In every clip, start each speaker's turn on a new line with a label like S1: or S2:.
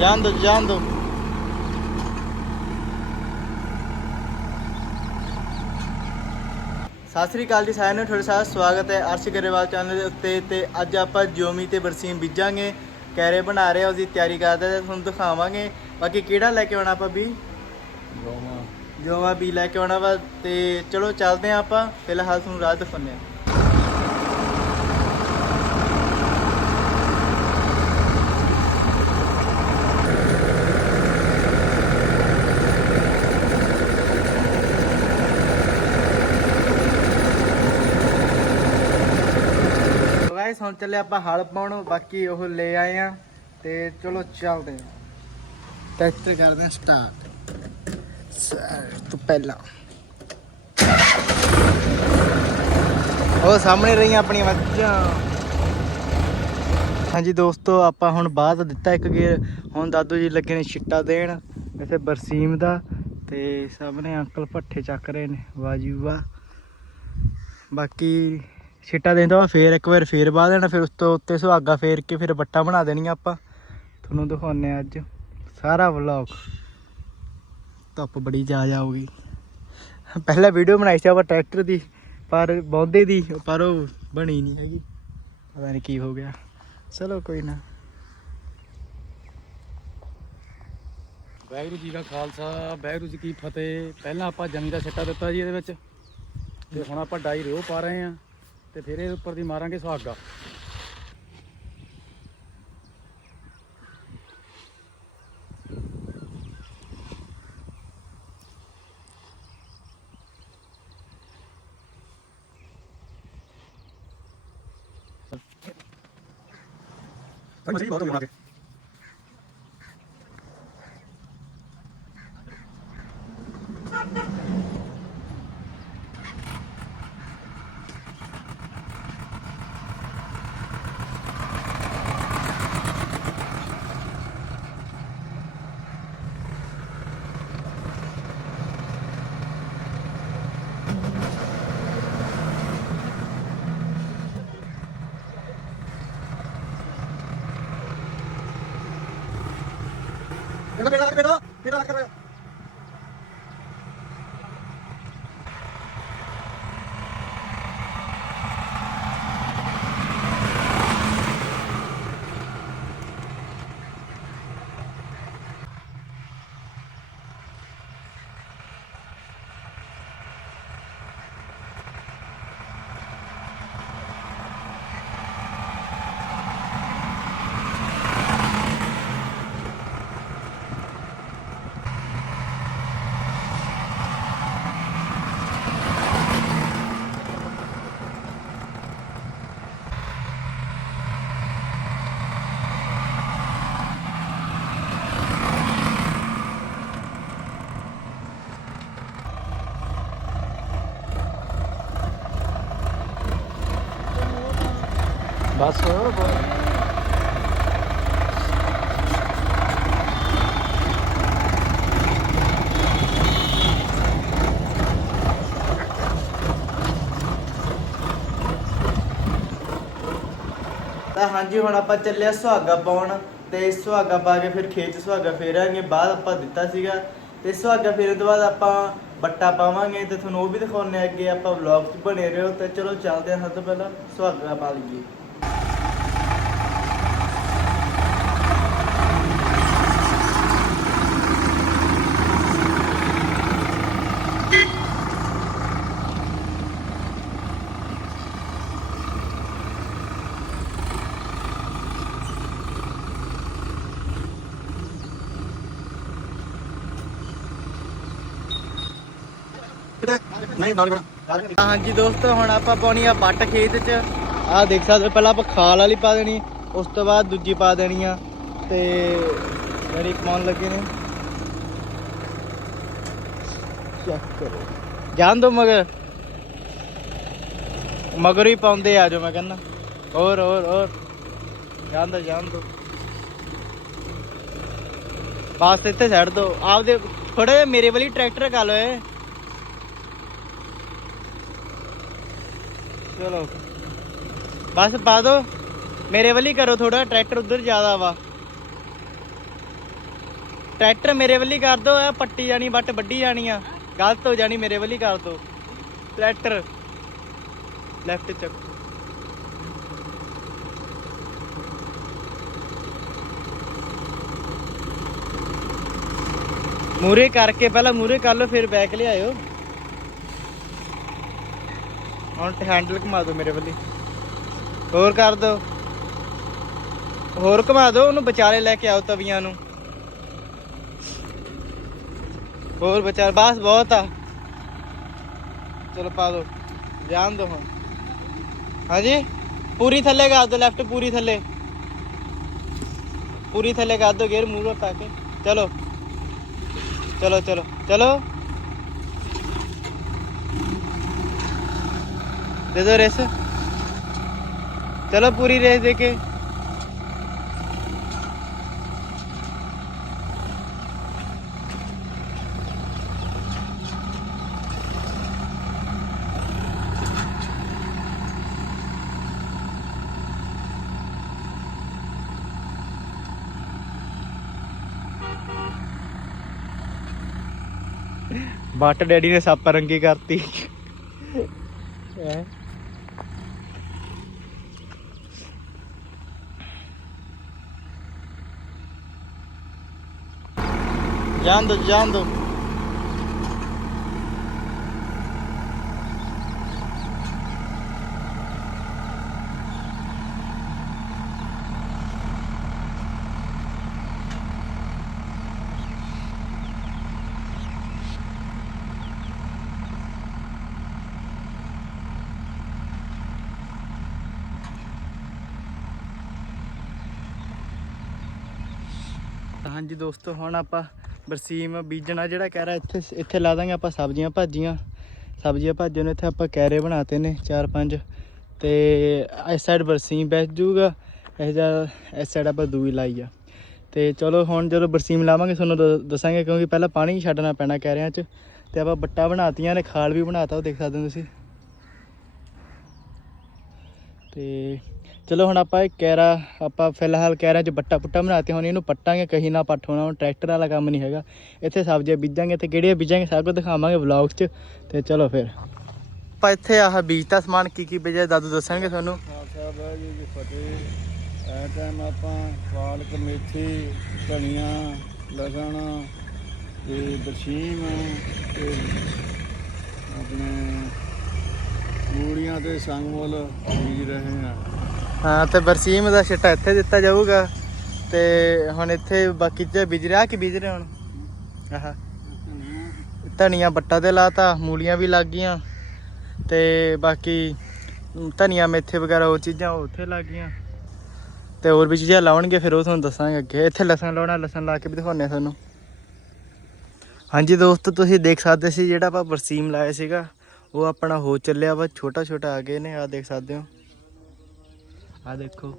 S1: ਜਾਣ ਦੋ ਜਾਣ ਦੋ ਸਤਿ ਸ੍ਰੀ ਅਕਾਲ ਜੀ ਸਾਰਿਆਂ ਨੂੰ ਤੁਹਾਡਾ ਸਾਰਾ ਸਵਾਗਤ ਹੈ ਅਰਸ਼ ਗਰੇਵਾਲ ਚੈਨਲ ਦੇ ਉੱਤੇ ਤੇ ਅੱਜ ਆਪਾਂ ਜੋਮੀ ਤੇ ਬਰਸੀਮ ਬੀਜਾਂਗੇ। ਕੈਰੇ ਬਣਾ ਰਹੇ ਆ ਉਹਦੀ ਤਿਆਰੀ ਕਰਦੇ ਤੇ ਤੁਹਾਨੂੰ ਦਿਖਾਵਾਂਗੇ। ਬਾਕੀ ਕਿਹੜਾ ਲੈ ਕੇ ਆਉਣਾ ਆਪਾਂ ਵੀ
S2: ਗੋਮਾ
S1: ਜੋਮਾ ਵੀ ਲੈ ਕੇ ਆਉਣਾ ਵਾ ਤੇ ਚਲੋ ਚੱਲਦੇ ਆ ਆਪਾਂ ਫਿਲਹਾਲ ਤੁਹਾਨੂੰ ਰਾਹ ਦਿਖਾਉਂਦੇ ਆ। ਗਾਇਸ ਹੁਣ ਚੱਲੇ ਆਪਾਂ ਹਲ ਪਾਉਣ, ਬਾਕੀ ਉਹ ਲੈ ਆਏ ਆ ਤੇ ਚਲੋ ਚੱਲਦੇ ਆ। ਟੈਸਟ ਕਰਦੇ ਆ ਸਟਾਰਟ ਤੋਂ ਪਹਿਲਾਂ। ਉਹ ਸਾਹਮਣੇ ਰਹੀਆਂ ਆਪਣੀਆਂ ਮੱਝਾਂ। ਹਾਂਜੀ ਦੋਸਤੋ, ਆਪਾਂ ਹੁਣ ਬਾਅਦ ਦਿੱਤਾ ਇੱਕ ਗੇਰ ਹੁਣ ਦਾਦੂ ਜੀ ਲੱਗੇ ਨੇ ਛਿੱਟਾ ਦੇਣ, ਇਥੇ ਬਰਸੀਮ ਦਾ। ਤੇ ਸਾਹਮਣੇ ਅੰਕਲ ਭੱਠੇ ਚੱਕ ਰਹੇ ਨੇ, ਵਾਹ ਜੀ ਵਾਹ। ਬਾਕੀ ਛਿੱਟਾ ਦੇਣ ਤੋਂ ਬਾਅਦ ਫੇਰ ਇੱਕ ਵਾਰ ਫੇਰ ਬਾਹ ਦੇਣਾ ਫਿਰ ਉਸ ਤੋਂ ਉੱਤੇ ਸੁਹਾਗਾ ਫੇਰ ਕੇ ਫਿਰ ਬੱਟਾ ਬਣਾ ਦੇਣੀਆਂ ਆਪਾਂ। ਤੁਹਾਨੂੰ ਦਿਖਾਉਂਦੇ ਆ ਅੱਜ ਸਾਰਾ ਵਲੌਗ ਧੁੱਪ ਬੜੀ ਜਾ ਜਾਊਗੀ ਪਹਿਲਾਂ ਵੀਡੀਓ ਬਣਾਈ ਸੀ ਆਪਾਂ ਟਰੈਕਟਰ ਦੀ, ਪਰ ਬੌਂਦੇ ਦੀ, ਪਰ ਉਹ ਬਣੀ ਨਹੀਂ ਹੈਗੀ। ਪਤਾ ਨਹੀਂ ਕੀ ਹੋ ਗਿਆ। ਚਲੋ ਕੋਈ ਨਾ।
S2: ਵਾਹਿਗੁਰੂ ਜੀ ਕਾ ਖਾਲਸਾ, ਵਾਹਿਗੁਰੂ ਜੀ ਕੀ ਫਤਿਹ। ਪਹਿਲਾਂ ਆਪਾਂ ਜੰਗ ਦਾ ਛੱਟਾ ਦਿੱਤਾ ਜੀ ਇਹਦੇ ਵਿੱਚ। ਤੇ ਹੁਣ ਆਪਾਂ ਡਾਈ ਰਿਓ ਪਾ ਰਹੇ ਆ ਤੇ ਫਿਰ ਇਹਦੇ ਉੱਪਰ ਦੀ ਮਾਰਾਂਗੇ ਸੁਹਾਗਾ ਬਹੁਤ ਹੋਣਾ
S1: ਬੇੜਾ ਕਰ ਬੇੜਾ ਬੇੜਾ ਕਰ ਬਸ ਤਾਂ ਹਾਂਜੀ, ਹੁਣ ਆਪਾਂ ਚੱਲਿਆ ਸੁਹਾਗਾ ਪਾਉਣ ਤੇ ਸੁਹਾਗਾ ਪਾ ਕੇ ਫਿਰ ਖੇਤ 'ਚ ਸੁਹਾਗਾ ਫੇਰਾਂਗੇ। ਬਾਅਦ ਆਪਾਂ ਦਿੱਤਾ ਸੀਗਾ ਤੇ ਸੁਹਾਗਾ ਫੇਰਨ ਤੋਂ ਬਾਅਦ ਆਪਾਂ ਬੱਟਾ ਪਾਵਾਂਗੇ ਤੇ ਤੁਹਾਨੂੰ ਉਹ ਵੀ ਦਿਖਾਉਣੇ ਆ ਅੱਗੇ ਆਪਾਂ ਵਲੌਗ 'ਚ ਬਣੇ ਰਹੋ। ਤੇ ਚਲੋ ਚੱਲਦੇ ਹਾਂ ਸਭ ਤੋਂ ਪਹਿਲਾਂ ਸੁਹਾਗਾ ਪਾ ਲਈਏ।
S2: ਨਹੀਂ, ਨਾਲ
S1: ਹਾਂਜੀ ਦੋਸਤੋ, ਹੁਣ ਆਪਾਂ ਪਾਉਣੀ ਆ ਪੱਟ ਖੇਤ 'ਚ। ਆਹ ਦੇਖ ਸਕਦੇ ਪਹਿਲਾਂ ਆਪਾਂ ਖਾਲ ਵਾਲੀ ਪਾ ਦੇਣੀ, ਉਸ ਤੋਂ ਬਾਅਦ ਦੂਜੀ ਪਾ ਦੇਣੀ ਆ। ਤੇ ਜਿਹੜੀ ਕਮਾਉਣ ਲੱਗੇ ਨੇ। ਚੈੱਕ ਕਰੋ। ਜਾਣ ਦੋ ਮਗਰ। ਮਗਰ ਹੀ ਪਾਉਂਦੇ ਆ, ਜੋ ਮੈਂ ਕਹਿੰਦਾ। ਹੋਰ ਹੋਰ ਹੋਰ। ਜਾਣ ਦੋ ਜਾਣ ਦੋ। ਪਾਸ ਇੱਥੇ ਛੱਡ ਦੋ। ਆਪਦੇ ਥੋੜੇ ਮੇਰੇ ਵਾਲੀ ਟਰੈਕਟਰ ਕਰ ਲਓ ਏ ਚਲੋ। ਬਸ ਪਾ ਦੋ। ਮੇਰੇ ਵੱਲੀ ਕਰੋ ਥੋੜਾ ਟਰੈਕਟਰ ਉਧਰ ਜ਼ਿਆਦਾ ਵਾ। ਟਰੈਕਟਰ ਮੇਰੇ ਵੱਲੀ ਕਰ ਦੋ ਆ ਪੱਟੀ ਜਾਣੀ, ਵੱਟ ਵੱਡੀ ਜਾਣੀ ਆ। ਗਲਤ ਹੋ ਜਾਣੀ, ਮੇਰੇ ਵੱਲੀ ਕਰ ਦੋ। ਟਰੈਕਟਰ। ਲੈਫਟ ਚੱਕ। ਮੂਰੇ ਕਰਕੇ, ਪਹਿਲਾਂ ਮੂਰੇ ਕਰ ਲਓ, ਫਿਰ ਬੈਕ ਲਿਆਇਓ। ਹੁਣ ਹੈਂਡਲ ਘੁਮਾ ਦਿਓ ਮੇਰੇ ਵੱਲੀ। ਹੋਰ ਕਰ ਦਿਓ। ਹੋਰ ਘੁਮਾ ਦਿਓ, ਉਹਨੂੰ ਵਿਚਾਲੇ ਲੈ ਕੇ ਆਓ ਤਵੀਆਂ ਨੂੰ। ਹੋਰ ਵਿਚਾਰ ਬਸ ਬਹੁਤ ਆ। ਚਲੋ ਪਾ ਦਿਓ, ਜਾਣ ਦਿਓ ਹੁਣ। ਹਾਂਜੀ? ਪੂਰੀ ਥੱਲੇ ਕਰ ਦਿਓ ਲੈਫਟ ਪੂਰੀ ਥੱਲੇ। ਪੂਰੀ ਥੱਲੇ ਕਰ ਦਿਓ, ਗੇਅਰ ਮੂਰੇ ਪਾ ਕੇ। ਚਲੋ। ਚਲੋ ਚਲੋ। ਚਲੋ। ਦੇ ਦੋ ਰੇਸ ਚਲੋ ਪੂਰੀ ਰੇਸ ਦੇ ਕੇ ਬੱਟ ਡੈਡੀ ਨੇ ਸੱਪ ਰੰਗੀ ਕਰਤੀ ਹੈਂ? ਜਾਣ ਦੋ ਜਾਣ ਦੋ ਹਾਂਜੀ ਦੋਸਤੋ ਹੁਣ ਆਪਾਂ ਬਰਸੀਮ ਬੀਜਣਾ ਜਿਹੜਾ ਕਹਿ ਰਿਹਾ, ਇੱਥੇ ਇੱਥੇ ਲਾ ਦਾਂਗੇ ਆਪਾਂ ਸਬਜ਼ੀਆਂ, ਭਾਜੀਆਂ। ਸਬਜ਼ੀਆਂ ਭਾਜਣ ਨੂੰ ਇੱਥੇ ਆਪਾਂ ਕੈਰੇ ਬਣਾਤੇ ਨੇ, ਚਾਰ ਪੰਜ। ਤੇ ਇਸ ਸਾਈਡ ਬਰਸੀਮ ਬੈਠ ਜੂਗਾ, ਇਸ ਜਾ, ਇਸ ਸਾਈਡ ਆਪਾਂ ਦੂਈ ਲਾਈ ਆ। ਤੇ ਚਲੋ ਹੁਣ ਜਦੋਂ ਬਰਸੀਮ ਲਾਵਾਂਗੇ, ਤੁਹਾਨੂੰ ਦ- ਦੱਸਾਂਗੇ ਕਿਉਂਕਿ ਪਹਿਲਾਂ ਪਾਣੀ ਛੱਡਣਾ ਪੈਣਾ ਕੈਰਿਆਂ 'ਚ। ਤੇ ਆਪਾਂ ਬੱਟਾ ਬਣਾਤੀਆਂ ਨੇ, ਖਾਲ ਵੀ ਬਣਾਤਾ, ਉਹ ਦੇਖ ਸਕਦੇ ਹੋ ਤੁਸੀਂ। ਤੇ ਚਲੋ ਹੁਣ ਆਪਾਂ ਇਹ ਕੈਰਾ, ਆਪਾਂ ਫਿਲਹਾਲ ਕੈਰਿਆਂ 'ਚ ਬੱਟਾ ਪੁੱਟਾ ਬਣਾਤੇ, ਹੁਣ ਇਹਨੂੰ ਪੱਟਾਂਗੇ, ਕਹੀ ਨਾ ਪੱਟ, ਹੋਣਾ ਹੁਣ ਟਰੈਕਟਰ ਵਾਲਾ ਕੰਮ ਨਹੀਂ ਹੈਗਾ। ਇੱਥੇ ਸਬਜ਼ੀਆਂ ਬੀਜਾਂਗੇ ਤੇ ਕਿਹੜੀਆਂ ਬੀਜਾਂਗੇ, ਸਭ ਕੁਝ ਦਿਖਾਵਾਂਗੇ ਵਲੌਗ 'ਚ, ਤੇ ਚਲੋ ਫਿਰ। ਆਪਾਂ ਇੱਥੇ ਆਹ ਬੀਜਤਾ ਸਮਾਨ, ਕੀ ਕੀ ਬੀਜਿਆ, ਦਾਦੂ ਦੱਸਣਗੇ ਤੁਹਾਨੂੰ।
S2: ਖਾਲਸਾ ਵਾਹਿਗੁਰੂ ਜੀ ਫਤਿਹ। ਐ ਟਾਈਮ ਆਪਾਂ ਪਾਲਕ, ਮੇਥੀ, ਧਨੀਆ, ਲਸਣ ਤੇ ਬਸੀਮ ਤੇ ਆਪਣੇ ਮੂੜੀਆਂ ਤੇ ਸੰਗਮੁੱਲ ਬੀਜ ਰਹੇ ਆ।
S1: ਹਾਂ, ਤੇ ਬਰਸੀਮ ਦਾ ਛਿੱਟਾ ਇੱਥੇ ਦਿੱਤਾ ਜਾਊਗਾ। ਤੇ ਹੁਣ ਇੱਥੇ ਬਾਕੀ ਚ ਬੀਜ ਰਿਹਾ ਕਿ ਬੀਜ ਰਹੇ ਹੁਣ? ਆਹ, ਧਨੀਆ ਬੱਟਾ ਤੇ ਲਾਤਾ, ਮੂਲੀਆਂ ਵੀ ਲੱਗ ਗਈਆਂ। ਤੇ ਬਾਕੀ ਧਨੀਆ ਮੇਥੇ ਵਗੈਰਾ ਉਹ ਚੀਜ਼ਾਂ ਉਹ ਉੱਥੇ ਲੱਗ ਗਈਆਂ। ਤੇ ਹੋਰ ਵੀ ਚੀਜ਼ਾਂ ਲਾਉਣਗੇ, ਫਿਰ ਉਹ ਤੁਹਾਨੂੰ ਦੱਸਾਂਗੇ ਅੱਗੇ। ਇੱਥੇ ਲਸਣ ਲਾਉਣਾ, ਲਸਣ ਲਾ ਕੇ ਵੀ ਦਿਖਾਉਂਦੇ ਆ ਤੁਹਾਨੂੰ। ਹਾਂਜੀ ਦੋਸਤੋ, ਤੁਸੀਂ ਦੇਖ ਸਕਦੇ ਸੀ ਜਿਹੜਾ ਆਪਾਂ ਬਰਸੀਮ ਲਾਇਆ ਸੀਗਾ। ਉਹ ਆਪਣਾ ਹੋ ਚੱਲਿਆ ਵਾ ਛੋਟਾ ਛੋਟਾ ਆ ਗਏ ਨੇ ਆ ਦੇਖ ਸਕਦੇ ਹੋ। ਆ ਦੇਖੋ।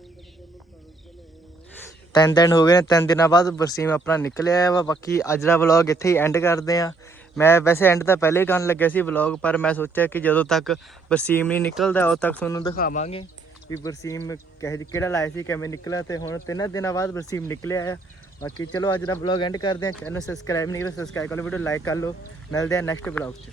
S1: ਤਿੰਨ ਦਿਨ ਹੋ ਗਏ ਨੇ, ਤਿੰਨ ਦਿਨਾਂ ਬਾਅਦ ਬਰਸੀਮ ਆਪਣਾ ਨਿਕਲਿਆ ਵਾ, ਬਾਕੀ ਅੱਜ ਦਾ ਵਲੌਗ ਇੱਥੇ ਹੀ ਐਂਡ ਕਰਦੇ ਆ ਮੈਂ ਵੈਸੇ ਐਂਡ ਤਾਂ ਪਹਿਲੇ ਹੀ ਕਰਨ ਲੱਗਿਆ ਸੀ ਵਲੌਗ ਪਰ ਮੈਂ ਸੋਚਿਆ ਕਿ ਜਦੋਂ ਤੱਕ ਬਰਸੀਮ ਨਹੀਂ ਨਿਕਲਦਾ, ਉਦੋਂ ਤੱਕ ਤੁਹਾਨੂੰ ਦਿਖਾਵਾਂਗੇ ਵੀ ਬਰਸੀਮ ਕਿਹ ਕਿਹੜਾ ਲਾਇਆ ਸੀ, ਕਿਵੇਂ ਨਿਕਲਿਆ ਤੇ ਹੁਣ ਤਿੰਨਾਂ ਦਿਨਾਂ ਬਾਅਦ ਬਰਸੀਮ ਨਿਕਲਿਆ ਆ ਬਾਕੀ ਚਲੋ ਅੱਜ ਦਾ ਵਲੌਗ ਐਂਡ ਕਰਦੇ ਆ ਚੈਨਲ ਸਬਸਕ੍ਰਾਈਬ ਨਹੀਂ ਕੀਤਾ ਸਬਸਕ੍ਰਾਈਬ ਕਰ ਲਓ ਵੀਡੀਓ ਲਾਈਕ ਕਰ ਲਓ। ਮਿਲਦੇ ਆ ਨੈਕਸਟ ਵਲੌਗ 'ਚ।